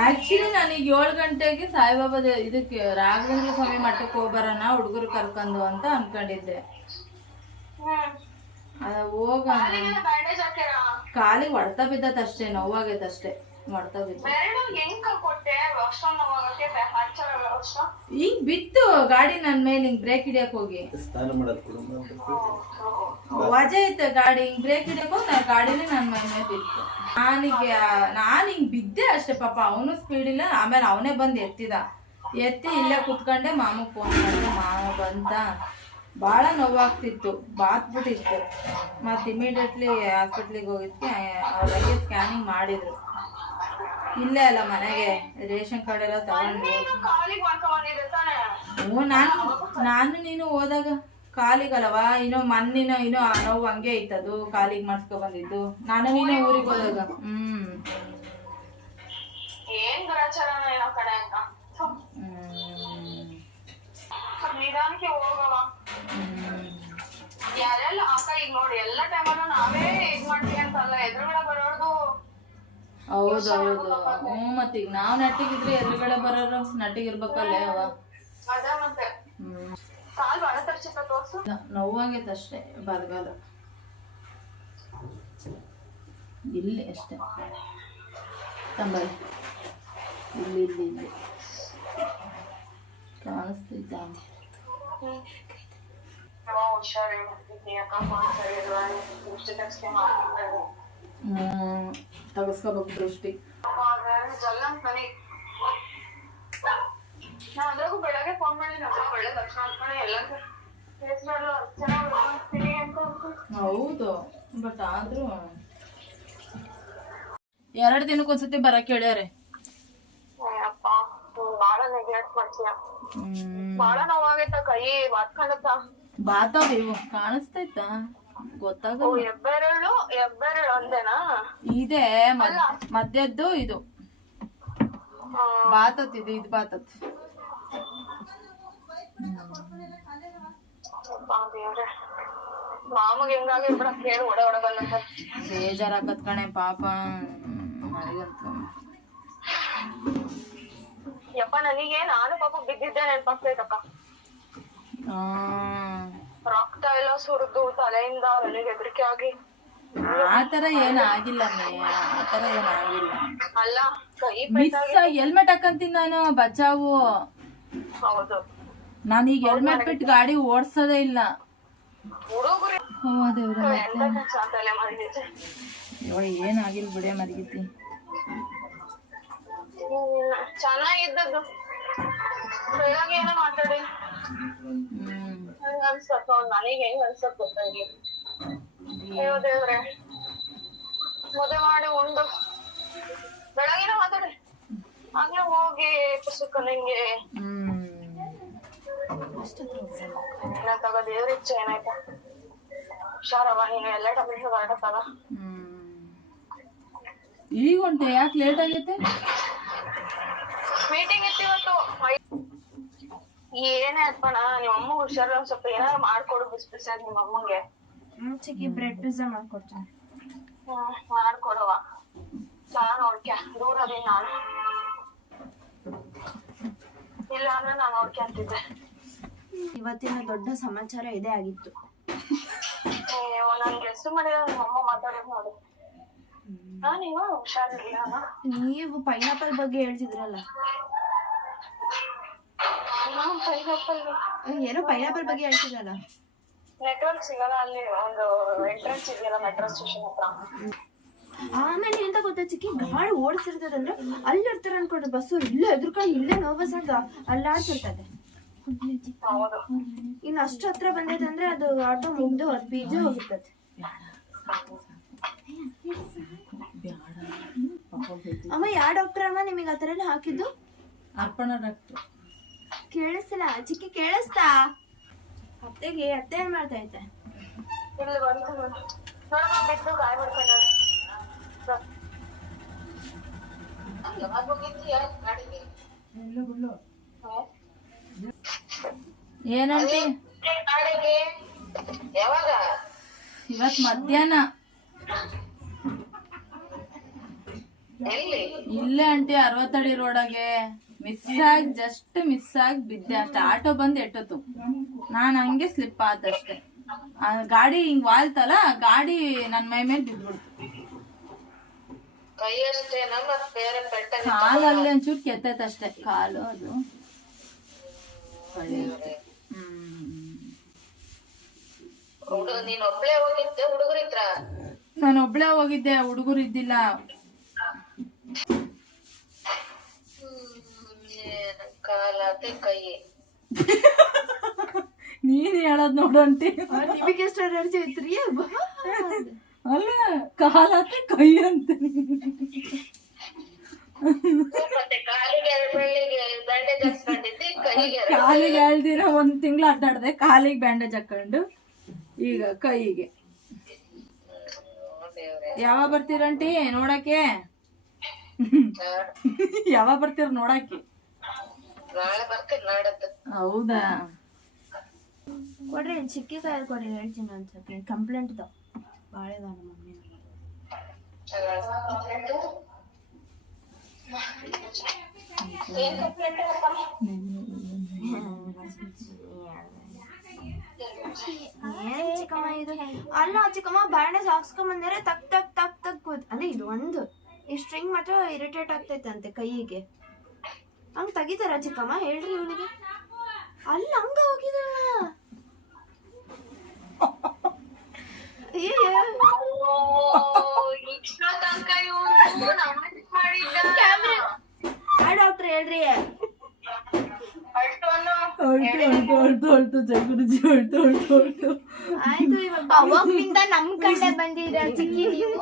ಆಕ್ಚುಲಿ ನಾನೀಗ 7 ಗಂಟೆಗೆ ಸಾಯಿಬಾಬಾ ಇದಕ್ಕೆ ರಾಘವೇಂದ್ರ ಸ್ವಾಮಿ ಮಠಕ್ಕೆ ಹೋಗ್ಬರೋಣ ಹುಡುಗರು ಕರ್ಕೊಂಡು ಅಂತ ಅನ್ಕೊಂಡಿದ್ದೆ. ಹೋಗ ಕಾಲಿಗೆ ಹೊಡ್ತಾ ಬಿದ್ದತ್ ಅಷ್ಟೇ, ನೋವಾಗೈತೆ ಅಷ್ಟೇ, ಹೊಡ್ತಾ ಬಿದ್ದ. ಈಗ ಬಿತ್ತು ಗಾಡಿ ನನ್ ಮೇಲೆ, ಹಿಂಗ್ ಬ್ರೇಕ್ ಹಿಡಿಯಕ್ ಹೋಗಿ ವಜೆ ಇತ್ತು ಗಾಡಿ, ಹಿಂಗ್ ಬ್ರೇಕ್ ಹಿಡಿಯಕ್ ಹೋಗಿ ಗಾಡಿನೇ ನನ್ ಮೇಲೆ ಬಿತ್ತು. ನಾನ್ ಹಿಂಗ್ ಬಿದ್ದೆ ಅಷ್ಟೇ. ಪಾಪ ಅವನು ಸ್ಪೀಡ್ ಇಲ್ಲ. ಆಮೇಲೆ ಅವನೇ ಬಂದ್ ಎತ್ತಿ ಇಲ್ಲೇ ಕುತ್ಕೊಂಡೆ. ಮಾಮಗ್ ಫೋನ್ ಮಾಡಿದೆ, ಮಾಮ ಬಂತ. ಭಾಳ ನೋವಾಗ್ತಿತ್ತು, ಬಾತ್ಬಿಟ್ಟಿತ್ತು. ಮತ್ತೆ ಇಮಿಡಿಯೇಟ್ಲಿ ಹಾಸ್ಪಿಟ್ಲಿಗೆ ಹೋಗಿದ್ಕೆ ಅವ್ರಿಗೆ ಸ್ಕ್ಯಾನಿಂಗ್ ಮಾಡಿದ್ರು. ಇಲ್ಲೇ ಅಲ್ಲ ಮನೆಗೆ ರೇಷನ್ ಕಾರ್ಡ್ ಎಲ್ಲ ತಗೊಂಡು. ನಾನು ನೀನು ಹೋದಾಗ ಕಾಲಿಗಲ್ಲವಾ, ಇನ್ನೋ ಮಣ್ಣಿನ ನೋವು ಹಂಗೆ ಐತದು, ಕಾಲಿಗೆ ಮಾಡ್ಸ್ಕೊ ಬಂದಿದ್ದು. ನಾನು ನೀನು ಊರಿಗೆ ಹೋದಾಗ ನಿಧಾನಕ್ಕೆ ಹೋಗವ. ಯಾರೆಲ್ಲ ಅಕ್ಕ ಈಗ ನೋಡಿ ಎಲ್ಲ ಟೈಮಲ್ಲೂ ನಾವೇ ಇದ್ ಮಾಡ್ತೀವಿ ಅಂತಲ್ಲ, ಎದುರುಗಡೆ ಬರೋದು. ಹೌದೌದು. ಮತ್ತೀಗ ನಾವ್ ನಟ್ಟಿಗಿದ್ರೆ ಎದುರುಗಡೆ ಬರೋರು ನಟ್ಟಿಗಿರ್ಬೇಕಲ್ಲೇ ಅವ. ಅದ ಮತ್ತೆ ಕಾಲ್ ಬಾಳ ತರ್ಚಿತ್ತ ತೋರ್ಸು. ನೋವಾಗೈತೆ ಅಷ್ಟೇ ಬರಗಾಲ ಇಲ್ಲಿ ಅಷ್ಟೇ ತಂಬರಿ ಇಲ್ಲಿ ಇಲ್ಲಿ ಇಲ್ಲಿ ಕಾಣಿಸ್ತೈತ ತಗಸ್ಕೋಬೇಕು ದೃಷ್ಟಿ. ನಾ ಅದ್ರಾಗೂ ಬೆಳಗ್ಗೆ ಫೋನ್ ಮಾಡಿ ಒಳ್ಳೆ ಲಕ್ಷಣ ಅನ್ಕೊಂಡೆ ಎಲ್ಲರಿಗೂ ಹೌದು ಬಟ್ ಆದ್ರೂ 2 ದಿನಕ್ಕೊಂದ್ಸತಿ ಬರಕ್ ಹೇಳ್ಯಾರೆ. ಬಾಳ ನೆಗ್ಲೆಕ್ಟ್ ಮಾಡ್ತೀಯ. ಬಾಳ ನೋವಾಗೈತ ಕೈ ಬಾತ್ಕೊಂಡತ್ತ. ಬಾತಾವ ಇವು ಕಾಣಿಸ್ತೈತಾ ಗೊತ್ತಾಗಲ್ಲ. ಹೆಬ್ಬೆರಳು ಒಂದೇನಾ ಇದೆ ಮಧ್ಯದ್ದು ಇದು ಬಾತತ್ ಇದು ಬಾತತ್. ಮಾಮಗ್ ಹೆಂಗಾಗಿ ಬಿಡ ಕೇಳಿ ಒಡ ಒಡ ಬಂದಂತ ಬೇಜಾರಾಕತ್ ಕಣೆ ಪಾಪ ನನಗಂತೂ. ಯಪ್ಪ ನನಗೆ ನಾನು ಪಾಪ ಬಿದ್ದಿದ್ದೆ ನೆನ್ಪಾಗ್ತೈತಕ್ಕ. ರಕ್ತ ಎಲ್ಲ ಸುರಿದು ತಲೆಯಿಂದ ನನಗೆ ಹೆದರಿಕೆ ಆಗಿ. ಆತರ ಏನಾಗಿಲ್ಲ ಆತರ ಏನಾಗಿಲ್ಲ. ಅಲ್ಲ ಕೈ ಹೆಲ್ಮೆಟ್ ಹಾಕಂತೀನಿ ನಾನು ಬಚಾವು. ಹೌದು ನಾನೀಗ ಹೆಲ್ಮೆಟ್ ಬಿಟ್ಟು ಗಾಡಿ ಓಡ್ಸೋದೇ ಇಲ್ಲ. ಹುಡುಗರು ಏನಾಗಿಲ್ಲ ಬಿಡೆ ಮರಿಗೈತಿ. ಚೆನ್ನಾಗಿದ್ದದ್ದು ಬೆಳಗ್ಗೆ ಏನೋ ಮಾತಾಡಿ ಅನ್ಸತ್ ನೋಡ್. ನನಗೆ ಹೆಂಗ್ ಅನ್ಸತ್ ಗೊತ್ತಾಗಿ ಅಯ್ಯೋ ದೇವ್ರೆ ಮದುವೆ ಮಾಡಿ ಉಂಡು ಬೆಳಗಿನ ಮಾತಾಡಿ ಹಂಗೆ ಹೋಗಿ ಪುಸ್ತಕ ನಿಂಗೆ ತಗ ದೇವ್ರ ಇಚ್ಛೆ ಏನಾಯ್ತಾ. ಹುಷಾರವ ನೀನು ಎಲ್ಲ ಟೈಮ್ ಹೊರಡತ್ತಾಗ. ಈಗ ಹೊಂಟೆ ಯಾಕೆ ಲೇಟ್ ಆಗೈತೆ? ಮೀಟಿಂಗ್ ಇತ್ತು ಇವತ್ತು. ಏನೇ ಅಪ್ಪಣ ನಿಮ್ಮ ಅಮ್ಮ ಹುಷಾರ ಸ್ವಲ್ಪ ಏನಾದ್ರು ಮಾಡ್ಕೊಡು ಬಿಸಿ ಬಿಸಿಯಾಗಿ ನಿಮ್ಮ ಅಮ್ಮಂಗೆ. ಚಿಕ್ಕಿ ಬ್ರೆಡ್ ಪಿಜ್ಜಾ ಮಾಡ್ಕೊಡ್ತೀನಿ. ಮಾಡ್ಕೊಡುವ ಚೆನ್ನಾಗ್ ನೋಡ್ಕ್ಯಾ. ದೂರ ಅದೀನಿ ನಾನು, ಇಲ್ಲ ಅಂದ್ರೆ ನಾನು ನೋಡ್ಕೊಂತಿದ್ದೆ. ಇವತ್ತಿನ ದೊಡ್ಡ ಸಮಾಚಾರ ಇದೇ ಆಗಿತ್ತು. ನನ್ಗೆ ಹೆಸರು ಮಾಡಿದ ನಿಮ್ಮ ಅಮ್ಮ ಮಾತಾಡೋದು ನೋಡು. ನೀವು ಹುಷಾರಿರ್ಲಿಲ್ಲ. ನೀವು ಪೈನಾಪಲ್ ಬಗ್ಗೆ ಹೇಳ್ತಿದ್ರಲ್ಲ. ಏನೋ ಪೈನಾಪಲ್ ಬಗ್ಗೆ ಹೇಳ್ತಿದ್ರಲ್ಲ. ನೆಟ್ವರ್ಕ್ ಸಿಗಲ್ಲ ಅಲ್ಲಿ. ಒಂದು ಎಂಟ್ರೆನ್ಸ್ ಇದೆಯಲ್ಲ ಮೆಟ್ರೋ ಸ್ಟೇಷನ್ ಹತ್ರ. ಆಮೇಲೆ ಎಂತ ಗೊತ್ತಾ ಚಿಕ್ಕಿ, ಗಾಡಿ ಓಡಿಸಿರ್ತದಂದ್ರೆ ಅಲ್ಲಿ ಇರ್ತಾರ ಅನ್ಕೊಂಡ್ರೆ ಬಸ್ಸು ಇಲ್ಲೇ ಎದುರ್ಕೊಂಡು ಇಲ್ಲೇ ನೋಬಸ್ ಆಗ ಅಲ್ಲಾಡ್ತಿರ್ತದೆ. ಇನ್ನು ಅಷ್ಟು ಹತ್ರ ಬಂದೈತೆ ಅಂದ್ರೆ ಅದು ಆಟೋ ಮುಗ್ದು ಬೀಜ ಹೋಗಿರ್ತದೆ. ಅಮ್ಮ ಯಾವ ಡಾಕ್ಟರ್ ಅಮ್ಮ ನಿಮಗೆ ಆ ಥರ ಎಲ್ಲ ಹಾಕಿದ್ದು? ಅರ್ಪಣಾ ಡಾಕ್ಟರ್. ಕೇಳಿಸ್ತಿಲ್ಲ ಚಿಕ್ಕಿ, ಕೇಳಿಸ್ತಾ? ಅತ್ತೆಗೆ ಅತ್ತೆ ಏನ್ ಮಾಡ್ತಾ ಐತೆ? ಇಲ್ಲಿ ಬಂದು ನೋಡಮ್ಮ ಬಿದ್ದು ಗಾಯ ಮಾಡ್ಕೊಂಡು ಏನಂತಿ? ಯಾವಾಗ? ಇವತ್ ಮಧ್ಯಾಹ್ನ. ಇಲ್ಲೇ ಆಂಟಿ 60 ಅಡಿ ರೋಡಾಗೆ ಜಸ್ಟ್ ಮಿಸ್ ಆಗಿ ಬಿದ್ದೆ ಅಷ್ಟೇ. ಆಟೋ ಬಂದ್ ಎಟ್ಟೋತು, ನಾನ್ ಹಂಗೆ ಸ್ಲಿಪ್ ಆದಷ್ಟೇ. ಗಾಡಿ ಹಿಂಗ್ ವಾಲ್ತಲ್ಲ, ಗಾಡಿ ನನ್ ಮೈ ಮೇಲೆ ಬಿದ್ಬಿಡ್ತು. ಕಾಲಲ್ಲಿ ಒಂಚೂರು ಕೆತ್ತೈತೆ ಅಷ್ಟೇ ಕಾಲು. ಅದು ನಾನು ಒಬ್ಳೆ ಹೋಗಿದ್ದೆ, ಹುಡುಗರು ಇದ್ದಿಲ್ಲ. ನೀನ್ ಹೇಳದ್ ನೋಡಂಟಿ. ನಿಮಗೆ ಎಷ್ಟು ಅಲರ್ಜಿ ಐತ್ರಿ? ಅಲ್ಲ ಕಾಲತ್ತೆ ಕೈ ಅಂತ. ಕಾಲಿಗೆ ಹೇಳ್ದಿರ 1 ತಿಂಗಳು ಅಡ್ಡಾಡ್ದೆ, ಕಾಲಿಗೆ ಬ್ಯಾಂಡೇಜ್ ಹಾಕೊಂಡು ಈಗ ಕೈಗೆ. ಯಾವಾಗ ಬರ್ತೀರಂಟಿ ನೋಡಕ್ಕೆ? ಯಾವಾಗ ಬರ್ತೀರ ನೋಡಕ್ಕೆ? ಹೌದಾ? ಕೊಡ್ರಿ ಚಿಕ್ಕಿ ಕಾಯಲ್ಲಿ ಕೊಡ್ರಿ, ಹೇಳ್ತೀನಿ ಒಂದ್ಸತಿ. ಕಂಪ್ಲೇಂಟ್ ಇದಾವ ಬಾಳೆದ ನಮ್ಮ ಮಮ್ಮಿ. ಏನ್ ಚಿಕ್ಕಮ್ಮ ಇದು? ಅಲ್ಲ ಚಿಕ್ಕಮ್ಮ ಬ್ಯಾಂಡೇಜ್ ಹಾಕ್ಸ್ಕೊಂಬಂದ್ರೆ ತಕ್ ತಕ್ ತಕ್ ತಕ್ ಅಂದ್ರೆ ಇದು ಒಂದು ಈ ಸ್ಟ್ರಿಂಗ್ ಮಾತ್ರ ಇರಿಟೇಟ್ ಆಗ್ತೈತೆ ಅಂತೆ ಕೈಯಿಗೆ. ಹಂಗ್ ತೆಗಿತಾರ ಚಿಕ್ಕಮ್ಮ ಹೇಳ್ರಿ ಇವನಿಗೆ. ಅಲ್ಲ ಹಂಗ ಹೋಗಿದಲ್ಲ. ಡಾಕ್ಟರ್ ಹೇಳ್ರಿ. ಹೊಲ್ತು ಜಗುರುಜಿ ಹೊಲ್ತು. ಆಯ್ತು ಇವಾಗ ಅವಾಗಿಂದ ನಮ್ ಕಡೆ ಬಂದಿರ ಚಿಕ್ಕಿ ನೀವು.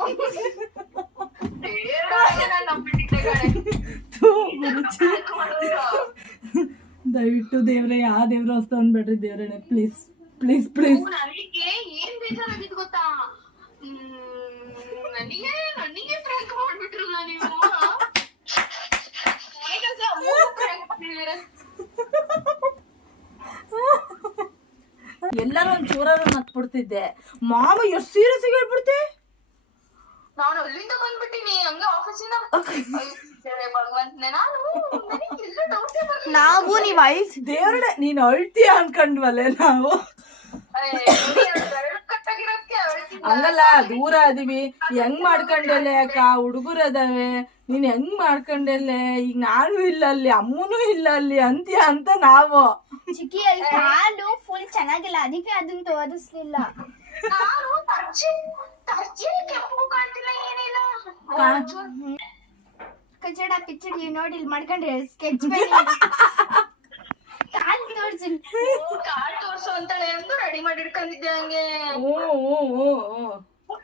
ದಯವಿಟ್ಟು ದೇವ್ರೆ ಯಾವ ದೇವ್ರ ಹೊಸ್ತ ಅಂದ್ಬೇಡ್ರಿ ದೇವ್ರೇನೆ, ಪ್ಲೀಸ್ ಪ್ಲೀಸ್ ಪ್ಲೀಸ್. ನನಗೆ ಏನ್ ಬೇಜಾರಾಗಿದ್ ಗೊತ್ತಾ, ನನಗೆ ಪ್ರ್ಯಾಂಕ್ ಮಾಡ್ಬಿಟ್ರಲ್ಲ ನೀವು. ಎಲ್ಲರೂ ಒಂದ್ ಚೂರಾರು ನಕ್ಬಿಡ್ತಿದ್ದೆ. ಮಾಮ ಎಷ್ಟು ಸೀರಿಯಸ್ ಆಗಿ ಹೇಳ್ಬಿಡ್ತೆ. ನಾನು ಅಲ್ಲಿಂದ ಬಂದ್ಬಿಟ್ಟಿನಿ ಹಂಗ ಆಫೀಸಿಂದ. ನಾವು ನೀವ್ ಅಳ್ಸ್ ದೇವ್ರಡೆ ನೀನ್ ಅಳ್ತೀಯ ಅನ್ಕೊಂಡ್ವಲ್ಲೇ ನಾವು. ಹಂಗಲ್ಲ, ದೂರ ಅದೀವಿ, ಹೆಂಗ್ ಮಾಡ್ಕೊಂಡೆಲೆ ಅಕ್ಕ, ಹುಡುಗರು ಅದಾವೆ, ನೀನ್ ಹೆಂಗ್ ಮಾಡ್ಕೊಂಡೆಲೆ, ಈಗ ನಾನು ಇಲ್ಲ ಅಲ್ಲಿ, ಅಮ್ಮನೂ ಇಲ್ಲ ಅಲ್ಲಿ ಅಂತೀಯ ಅಂತ ನಾವು. ಚಿಕ್ಕಿ ಅಲ್ಲಿ ಕಾಲು ಫುಲ್ ಚೆನ್ನಾಗಿಲ್ಲ, ಅದಕ್ಕೆ ಅದನ್ನ ತೋರಿಸ್ಲಿಲ್ಲ. ಕಚಡ ಪಿಚ್ಚಡಿ ನೋಡಿ ಇಲ್ಲಿ ಮಾಡ್ಕೊಂಡ್ರೆ ಸ್ಕೆಚ್ ಕಾಲ್ ತೋರ್ಸಿ ಕಾಲ್ ತೋರ್ಸು ಅಂತಾಳೆ ಎಂದು ರೆಡಿ ಮಾಡಿ ಇಟ್ಕೊಂಡಿದ್ದೆ ಹಂಗೆ.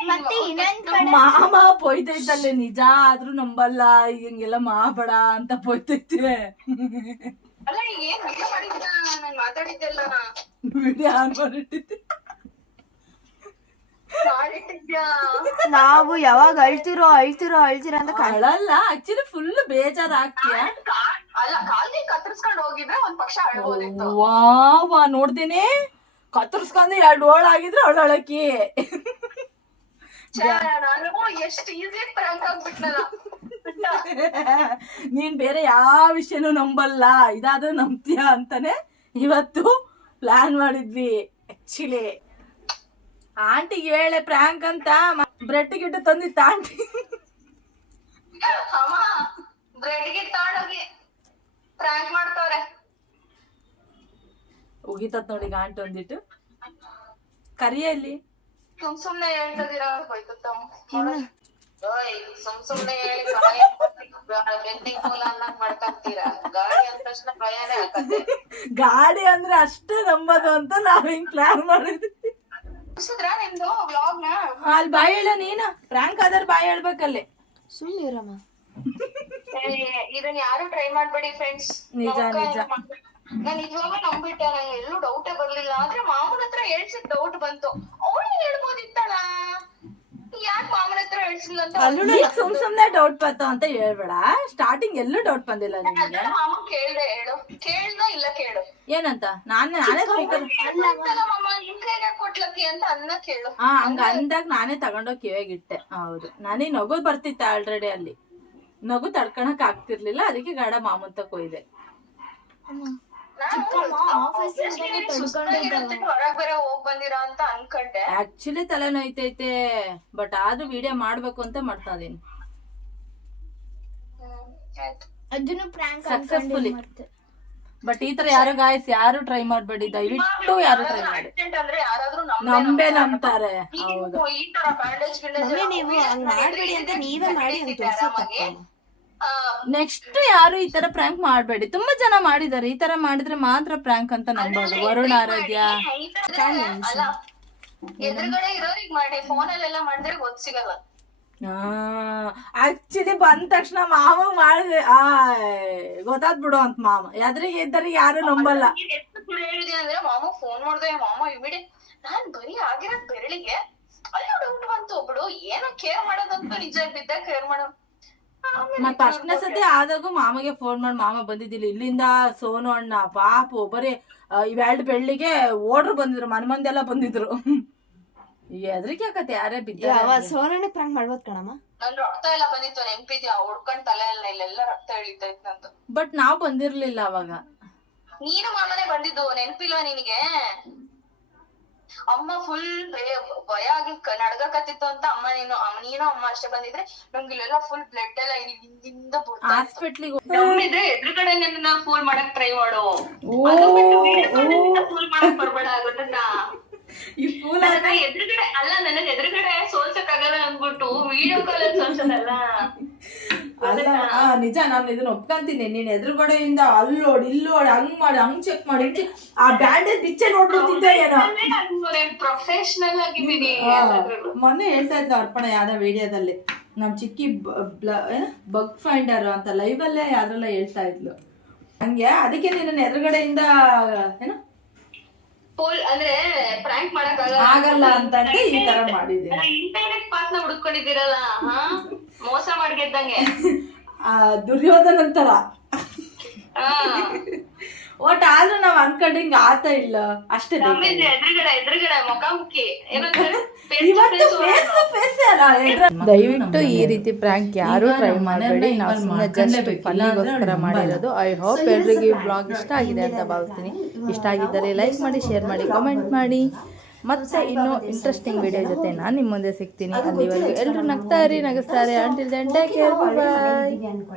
ಮತ್ತೆ ಇನ್ನೊಂದ್ ಕಡೆ ಮಾಮ ಪೊಯ್ತೈತಲ್ಲೇ, ನಿಜ ಆದ್ರೂ ನಂಬಲ್ಲ, ಹಿಂಗೆಲ್ಲ ಮಾಡಬೇಡ ಅಂತ ಪೊಯ್ತೈತೆ. ಅಲ್ಲ ಈಗ ಏನ್ ವಿಡಿಯೋ ಮಾಡಿದ್ದ, ನಾನು ಮಾತಾಡಿದ್ದೆಲ್ಲ ವಿಡಿಯೋ ಆನ್ ಮಾಡಿಟ್ಟಿದ್ದೆ. ನಾವು ಯಾವಾಗ ಅಳ್ತಿರೋ ಅಂತ ಅಳಲ್ಲ, ಆಕ್ಚುಲಿ ಫುಲ್ ಬೇಜಾರಾಗ್ತೀಯ. ಅಲ್ಲ ಕಾಲ್ಗೆ ಕತ್ತರಿಸ್ಕೊಂಡು ಹೋಗಿದ್ರೆ ಒಂದ್ ಪಕ್ಷ ಅಳ್ಬೋದಿತ್ತು. ವಾ ನೋಡ್ದೇನೆ, ಕತ್ತರಿಸ್ಕೊಂಡು 2 ಓಳ್ ಆಗಿದ್ರೆ ಅವಳಕಿ. ನಾನು ಎಷ್ಟು ಈಸಿ ಪ್ರ್ಯಾಂಕ್ ಆಗ್ಬಿಟ್ನಲ್ಲ. ನೀನ್ ಬೇರೆ ಯಾವ ವಿಷಯನೂ ನಂಬಲ್ಲ, ಇದಾದ್ರೂ ನಂಬ್ತೀಯ ಅಂತಾನೆ ಇವತ್ತು ಪ್ಲಾನ್ ಮಾಡಿದ್ವಿ. ಆಕ್ಚುಲಿ ಆಂಟಿಗೆ ಹೇಳೆ ಪ್ರ್ಯಾಂಕ್ ಅಂತ, ಬ್ರೆಡ್ ಗಿಟ್ಟು ತಂದಿತ್ತ ಆಂಟಿ. ಅಮ್ಮ ಬ್ರೆಡ್ ಗೆ ತಗೊಂಡೋಗಿ ಪ್ರ್ಯಾಂಕ್ ಮಾಡ್ತವ್ರೆ. ಉಗಿತತ್ ನೋಡಿ ಆಂಟಿ ಒಂದಿಟ್ಟು ಕರಿಯಲ್ಲಿ. ಸುಮ್ನೆ ಹೇಳ್ತದಿರಾ ಹೋಯ್ತಮ್ಮ. ಸುಮ್ನೆ ಹೇಳಿ ಬೆಂಡಿಂಗ್ ಮೂಲ ಅನ್ನಂಗ್ ಮಾಡ್ಕೊಂತೀರಾ. ಗಾಡಿ ಅಂದ ತಕ್ಷಣ ಭಯನೇ ಆಗತ್ತೆ. ಗಾಡಿ ಅಂದ್ರೆ ಅಷ್ಟೇ ನಂಬೋದು ಅಂತ ನಾವ್ ಹಿಂಗ್ ಪ್ಲಾನ್ ಮಾಡಿದ್ವಿ. ನಿಮ್ದು ವ್ಲಾಗ್ ನ ಅಲ್ಲಿ ಬಾಯ್ ಹೇಳ, ನೀನ ಪ್ರ್ಯಾಂಕ್ ಆದ್ರೆ ಬಾಯ್ ಹೇಳ್ಬೇಕಲ್ಲಿ. ಸುಮ್ಮನಿರಮ್ಮ. ಇದನ್ನ ಯಾರು ಟ್ರೈ ಮಾಡ್ಬೇಡಿ ಫ್ರೆಂಡ್ಸ್. ನಿಜ ನಿಜ. ನಾನ್ ಇವಾಗ ನಂಬಿಟ್ಟೆ, ನಂಗೆ ಎಲ್ಲೂ ಡೌಟೇ ಬರ್ಲಿಲ್ಲ. ಆದ್ರೆ ಮಾಮನ ಹತ್ರ ಹೇಳ್ಸಿದ್ ಡೌಟ್ ಬಂತು. ಅವಳಿಗೆ ಹೇಳ್ಬೋದಿತ್ತಲ್ಲ, ಯಾಕೆ ಮಾಮನ ಹತ್ರ ಹೇಳ್ಸಿಲ್ಲ ಅಂತ. ಸುಮ್ನೆ ಡೌಟ್ ಬಂತು ಅಂತ ಹೇಳ್ಬೇಡ. ಸ್ಟಾರ್ಟಿಂಗ್ ಎಲ್ಲೂ ಡೌಟ್ ಬಂದಿಲ್ಲ ನಿಮ್ಗೆ. ಮಾಮ ಕೇಳ್ದೆ ಹೇಳು, ಕೇಳ್ದ ಇಲ್ಲ ಕೇಳು ಏನಂತ. ನಾನೇ ಸ್ಪೀಕರ್ ಮಾಮ ಹಿಂಗೆ ಕೊಟ್ಲಕ್ಕಿ ಅಂತ ಅನ್ನ ಕೇಳು. ಹಂಗ ಅಂದಾಗ ನಾನೇ ತಗೊಂಡೋಗಿ ಕಿವಿಯಾಗಿಟ್ಟೆ. ಹೌದು, ನಾನೇ ನಗು ಬರ್ತಿತ್ತ ಆಲ್ರೆಡಿ, ಅಲ್ಲಿ ನಗು ತಡ್ಕೊಳಕ್ ಆಗ್ತಿರ್ಲಿಲ್ಲ, ಅದಕ್ಕೆ ಗಾಡ ಮಾಮಂತ ಕೊಯ್ದೆ. ಹೊರಗ್ ಬೇರೆ ಹೋಗ್ ಬಂದಿರಾ ಅಂತ ಅನ್ಕೊಂಡೆ. ಆಕ್ಚುಲಿ ತಲೆ ನೋಯ್ತೈತೆ, ಬಟ್ ಆದ್ರೂ ವಿಡಿಯೋ ಮಾಡ್ಬೇಕು ಅಂತ ಮಾಡ್ತಾ ಇದೀನಿ. ಅದನ್ನು ಪ್ರ್ಯಾಂಕ್ ಸಕ್ಸಸ್ಫುಲಿ. ಬಟ್ ಈ ತರ ಯಾರು ಗಾಯ್ಸ್ ಯಾರು ಟ್ರೈ ಮಾಡ್ಬೇಡಿ, ದಯವಿಟ್ಟು ಯಾರು ಟ್ರೈ ಮಾಡಿ. ಅಂದ್ರೆ ಯಾರಾದ್ರೂ ನಂಬ್ತಾರೆ. ಹೌದು, ಈ ತರ ಬ್ಯಾಂಡೇಜ್ ನೀವು ಹಂಗ್ ಮಾಡ್ಬೇಡಿ ಅಂತ ನೀವೇ ಮಾಡಿ ಅಂತ. ನೆಕ್ಸ್ಟ್ ಯಾರು ಈ ತರ ಪ್ರ್ಯಾಂಕ್ ಮಾಡ್ಬೇಡಿ. ತುಂಬಾ ಜನ ಮಾಡಿದಾರೆ, ಈ ತರ ಮಾಡಿದ್ರೆ ಮಾತ್ರ ಪ್ರ್ಯಾಂಕ್ ಅಂತ ನಂಬೋದು. ವರುಣ್ ಆರಾಧ್ಯ ಎದುರುಗಡೆ ಇರೋರಿಗೆ ಮಾಡಿ, ಫೋನಲ್ಲೆಲ್ಲ ಮಾಡಿದ್ರೆ ಗೊತ್ತು ಸಿಗಲ್ಲ. ಆಕ್ಚುಲಿ ಬಂದ ತಕ್ಷಣ ಮಾಮ ಮಾಡಿದ್ರೆ ಗೊತ್ತಾದ್ ಬಿಡು ಅಂತ ಮಾಮ. ಎದ್ರಿಗೆ ಇದ್ದರಿಗೆ ಯಾರು ನಂಬಲ್ಲ. ಎಷ್ಟು ಸುಳ್ಳು ಹೇಳಿದೆ ಅಂದ್ರೆ, ಮಾಮ ಫೋನ್ ಮಾಡ್ದೆ, ಮಾಮ ಇಮಿಡಿಯೇಟ್ ನಾನ್ ಬರೀ ಆಗಿರೋ ಬೆರಳಿಗೆ ಅಲ್ಲೂ ಡೌಟ್ ಬಂತು. ಒಬ್ಳು ಏನೋ ಕೇರ್ ಮಾಡೋದಂತೂ ನಿಜ ಬಿದ್ದ ಕೇರ್ ಮಾಡೋ. ಮತ್ ಫಸ್ಟ್ನೇ ಸತಿ ಆದಾಗೂ ಮಾಮಗೆ ಫೋನ್ ಮಾಡಿ, ಮಾಮ ಬಂದಿದ್ದಿಲ್ಲ ಇಲ್ಲಿಂದ ಸೋನು ಅಣ್ಣ ಪಾಪು ಬರೀ ಇವೆರಡು ಬೆಳ್ಳಿಗೆ ಓಡ್ರು ಬಂದಿದ್ರು, ಮನ್ಮಂದೆಲ್ಲ ಬಂದಿದ್ರು. ಎದ್ರಿಕೆ ಆಕತ್ತೆ ಯಾರೇ ಬಿದ್ದ. ಸೋನಣ್ಣ ಪ್ರ್ಯಾಂಕ್ ಮಾಡ್ಬೋದ್ ಕಣಮ್ಮ. ನನ್ ರಕ್ತ ಎಲ್ಲ ಬಂದಿತ್ತು, ನೆನ್ಪಿದ್ಯಾ? ಉಡ್ಕೊಂಡ್ ತಲೆ ಎಲ್ಲ ಇಲ್ಲೆಲ್ಲ ರಕ್ತ ಇಳಿತೈತ್ ನಂದು. ಬಟ್ ನಾವ್ ಬಂದಿರ್ಲಿಲ್ಲ ಅವಾಗ. ನೀನು ಮಾಮನೆ ಬಂದಿದ್ದು, ನೆನ್ಪಿಲ್ವಾ ನಿನಗೆ? ಅಮ್ಮ ಫುಲ್ ಭಯ ಆಗಿ ನಡ್ಗಕತ್ತಿತ್ತು ಅಂತ ನೀನು ಅಮ್ಮ ಅಷ್ಟೇ ಬಂದಿದ್ರೆ ನಮ್ಗೆ ಇಲ್ಲೆಲ್ಲ ಫುಲ್ ಬ್ಲಡ್ ಎಲ್ಲ ಹಿಂದಿಂದ ಹಾಸ್ಪಿಟ್ಲಿಗೆ ನಮ್ಮಿದ್ರೆ ಎದುರುಗಡೆ ನನ್ನ ಫೋನ್ ಮಾಡಕ್ ಟ್ರೈ ಮಾಡು ಫೋನ್ ಮಾಡಕ್ ಬರ್ಬೇಡ ಗೊತ್ತಾ ಎದುರುಗಡೆ ಅಲ್ಲ ನನ್ನ ಎದುರುಗಡೆ ಸೋಲ್ಸಕ್ ಆಗಲ್ಲ ಅಂದ್ಬಿಟ್ಟು ವಿಡಿಯೋ ಕಾಲ್ ಅಲ್ಲಿ ಸೋಲ್ಸೋದಲ್ಲ ಅಲ್ಲ ನಿಜ ನಾನು ಇದನ್ನ ಒಪ್ಕೊಂತೀನಿ. ನೀನ್ ಎದುರುಗಡೆಯಿಂದ ಅಲ್ಲೋಡ್ ಇಲ್ಲೋಡ್ ಹಂಗ್ ಮಾಡಿ ಹಂಗ್ ಚೆಕ್ ಮಾಡಿ ಆ ಬ್ಯಾಂಡೇಜ್ ಬಿಚ್ಚೆ ನೋಡ್ಬಿಡ್ತಿದ್ದೆ ಏನೋ. ಪ್ರೊಫೆಷನಲ್ ಆಗಿದ್ದೀನಿ. ಮೊನ್ನೆ ಹೇಳ್ತಾ ಇದ್ದ ಅರ್ಪಣ ಯಾವ್ದೋ ವಿಡಿಯೋದಲ್ಲಿ ನಮ್ ಚಿಕ್ಕಿ ಬಗ್ ಫೈಂಡರ್ ಅಂತ ಲೈವ್ ಅಲ್ಲೇ ಯಾವ್ದ್ರಲ್ಲ ಹೇಳ್ತಾ ಇದ್ಲು ಹಂಗೆ. ಅದಕ್ಕೆ ನಿನ್ನ ಎದುರುಗಡೆಯಿಂದ ಏನೋ ಅಂದ್ರೆ ಪ್ರಾಂಕ್ ಮಾಡಕ್ ಆಗಲ್ಲ ಅಂತ ಈ ತರ ಮಾಡಿದೀನಿ. ಇಂಟರ್ನೆಟ್ ಪಾಸ್ ನ ಹುಡುಕೊಂಡಿದ್ದೀರಲ್ಲ ಮೋಸ ಮಾಡ್ಗೆದ್ದಂಗೆ ದುರ್ಯೋಧನ ಅಂತಾರ ಒಟ್ ಆದ್ರೂ ನಾವ್ ಅನ್ಕೊಂಡ್ರೆ ಹಿಂಗ ಆತ ಇಲ್ಲ ಅಷ್ಟೇ. ಎದುರುಗಡೆ ಮುಖಾಮುಖಿ ದಯವಿಟ್ಟು ಈ ರೀತಿ ಪ್ರ್ಯಾಂಕ್ ಯಾರು ಟ್ರೈ ಮಾಡಬೇಡಿ. ನಾವು ಸುಮ್ಮನೆ ಜಸ್ಟ್ ಫನ್ನಿಗೋಸ್ಕರ ಮಾಡಿರೋದು. ಐ ಹೋಪ್ ಎಲ್ರಿಗೂ ಈ ಬ್ಲಾಗ್ ಇಷ್ಟ ಆಗಿದೆ ಅಂತ ಭಾವಿಸ್ತೀನಿ. ಇಷ್ಟ ಆಗಿದ್ದರೆ ಲೈಕ್ ಮಾಡಿ, ಶೇರ್ ಮಾಡಿ, ಕಮೆಂಟ್ ಮಾಡಿ. ಮತ್ತೆ ಇನ್ನೂ ಇಂಟ್ರೆಸ್ಟಿಂಗ್ ವಿಡಿಯೋ ಜೊತೆ ನಾನು ನಿಮ್ಮ ಮುಂದೆ ಸಿಗ್ತೀನಿ. ಅಲ್ಲಿವರೆಗೂ ಎಲ್ಲರೂ ನಗ್ತಾ ಇರಿ, ನಗಿಸ್ತಾರೆ. Until then take care, by.